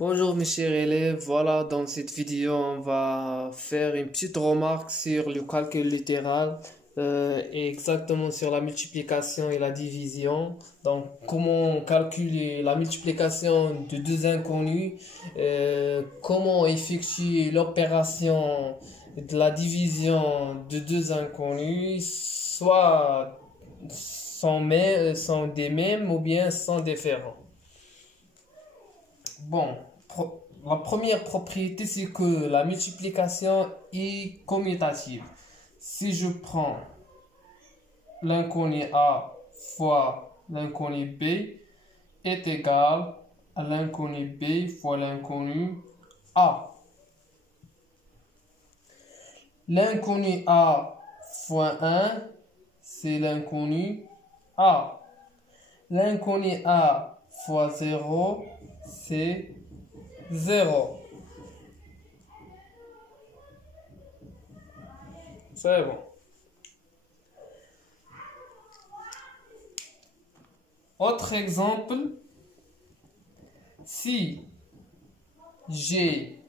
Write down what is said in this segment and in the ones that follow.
Bonjour mes chers élèves, voilà dans cette vidéo on va faire une petite remarque sur le calcul littéral et exactement sur la multiplication et la division. Donc comment calculer la multiplication de deux inconnus, comment effectuer l'opération de la division de deux inconnus, soit sont des mêmes ou bien sont différents. Bon, la première propriété, c'est que la multiplication est commutative. Si je prends l'inconnu A fois l'inconnu B est égal à l'inconnu B fois l'inconnu A. L'inconnu A fois 1, c'est l'inconnu A. L'inconnu A fois 0, c'est 0. C'est bon. Autre exemple, si j'ai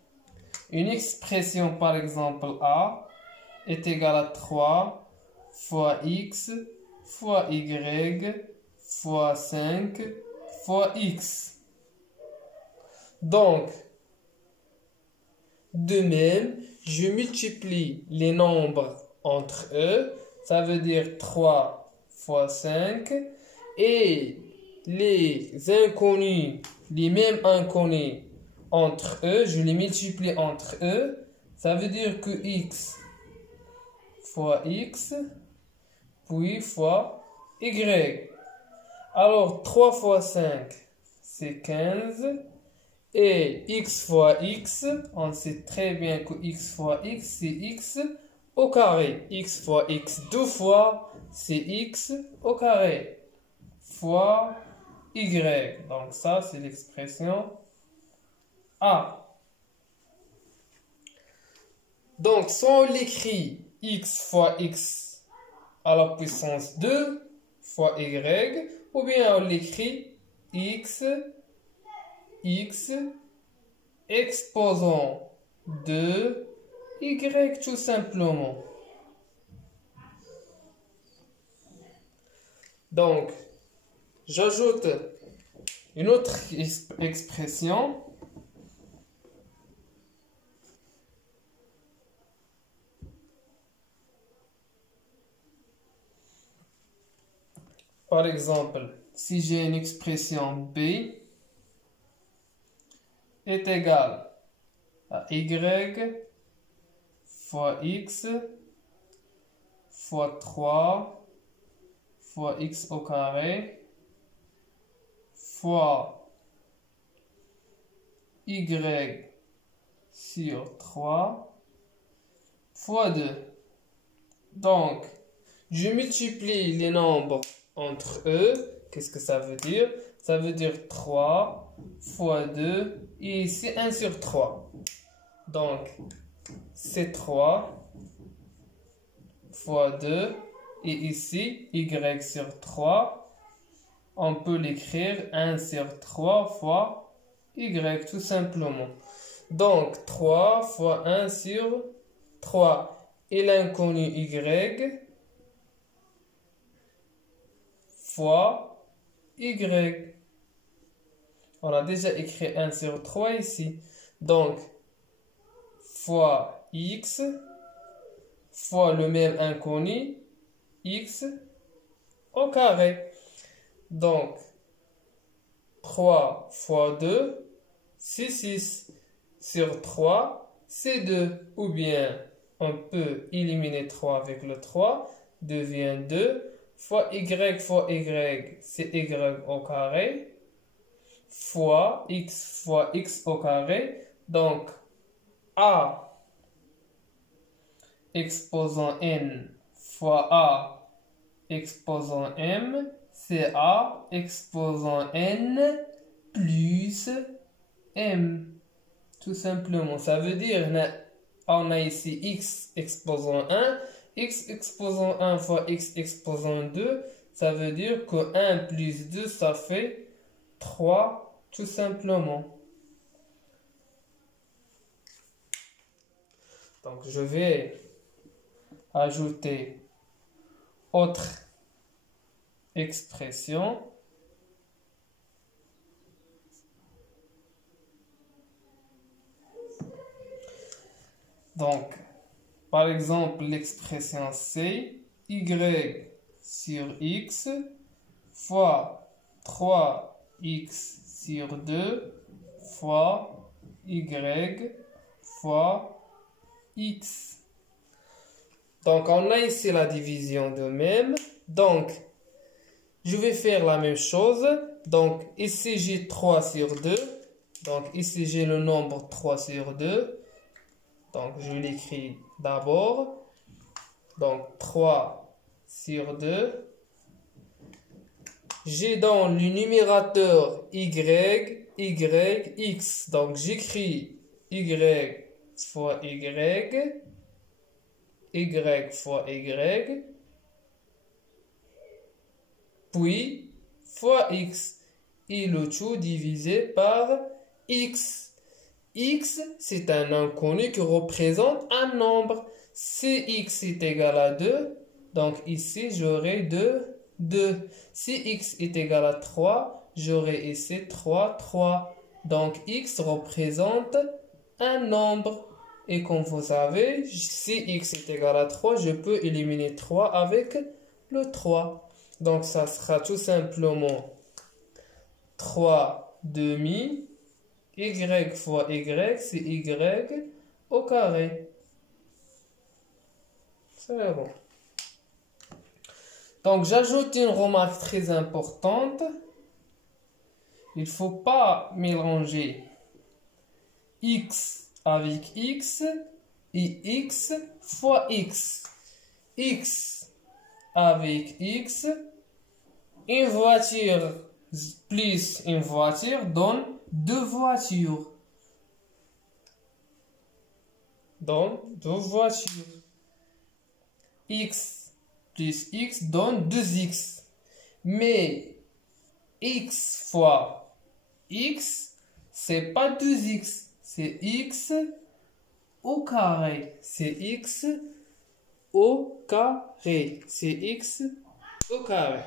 une expression par exemple A est égale à 3 fois X fois Y fois 5 fois X. Donc, de même, je multiplie les nombres entre eux, ça veut dire 3 fois 5, et les inconnus, les mêmes inconnus entre eux, je les multiplie entre eux, ça veut dire que x fois x, puis fois y. Alors, 3 fois 5, c'est 15. Et x fois x, on sait très bien que x fois x, c'est x au carré. X fois x deux fois, c'est x au carré. Fois y. Donc ça, c'est l'expression A. Donc, soit on l'écrit x fois x à la puissance 2 fois y, ou bien on l'écrit x exposant de y tout simplement. Donc, j'ajoute une autre expression. Par exemple, si j'ai une expression B est égal à y fois x fois 3 fois x au carré fois y sur 3 fois 2. Donc, je multiplie les nombres entre eux. Qu'est-ce que ça veut dire? Ça veut dire 3 fois 2 et ici 1 sur 3. Donc, c'est 3 fois 2 et ici y sur 3. On peut l'écrire 1 sur 3 fois y tout simplement. Donc, 3 fois 1 sur 3 et l'inconnu y fois y. On a déjà écrit 1 sur 3 ici. Donc, fois x fois le même inconnu, x au carré. Donc, 3 fois 2, c'est 6. Sur 3, c'est 2. Ou bien, on peut éliminer 3 avec le 3, devient 2. Fois y, c'est y au carré, fois x au carré. Donc, a exposant n fois a exposant m, c'est a exposant n plus m. Tout simplement, ça veut dire, on a ici x exposant 1, x exposant 1 fois x exposant 2, ça veut dire que 1 plus 2, ça fait 3 tout simplement. Donc, je vais ajouter autre expression. Donc, par exemple, l'expression c'est y sur x fois 3x sur 2 fois y fois x. Donc, on a ici la division de même. Donc, je vais faire la même chose. Donc, ici, j'ai 3 sur 2. Donc, ici, j'ai le nombre 3 sur 2. Donc, je l'écris d'abord. Donc, 3 sur 2. J'ai dans le numérateur y, x. Donc, j'écris y fois y fois y, puis fois x. Et le tout divisé par x. X, c'est un inconnu qui représente un nombre. Si x est égal à 2, donc ici j'aurai 2. Si x est égal à 3, j'aurai ici 3. Donc x représente un nombre. Et comme vous savez, si x est égal à 3, je peux éliminer 3 avec le 3. Donc ça sera tout simplement 3 demi. Y fois y, c'est y au carré. C'est bon. Donc, j'ajoute une remarque très importante. Il ne faut pas mélanger x avec x et x fois x. X avec x, une voiture plus une voiture donne 2 voitures. Donne 2 voitures. X plus x donne 2x. Mais x fois x, c'est pas 2x. C'est x au carré. C'est x au carré. C'est x au carré.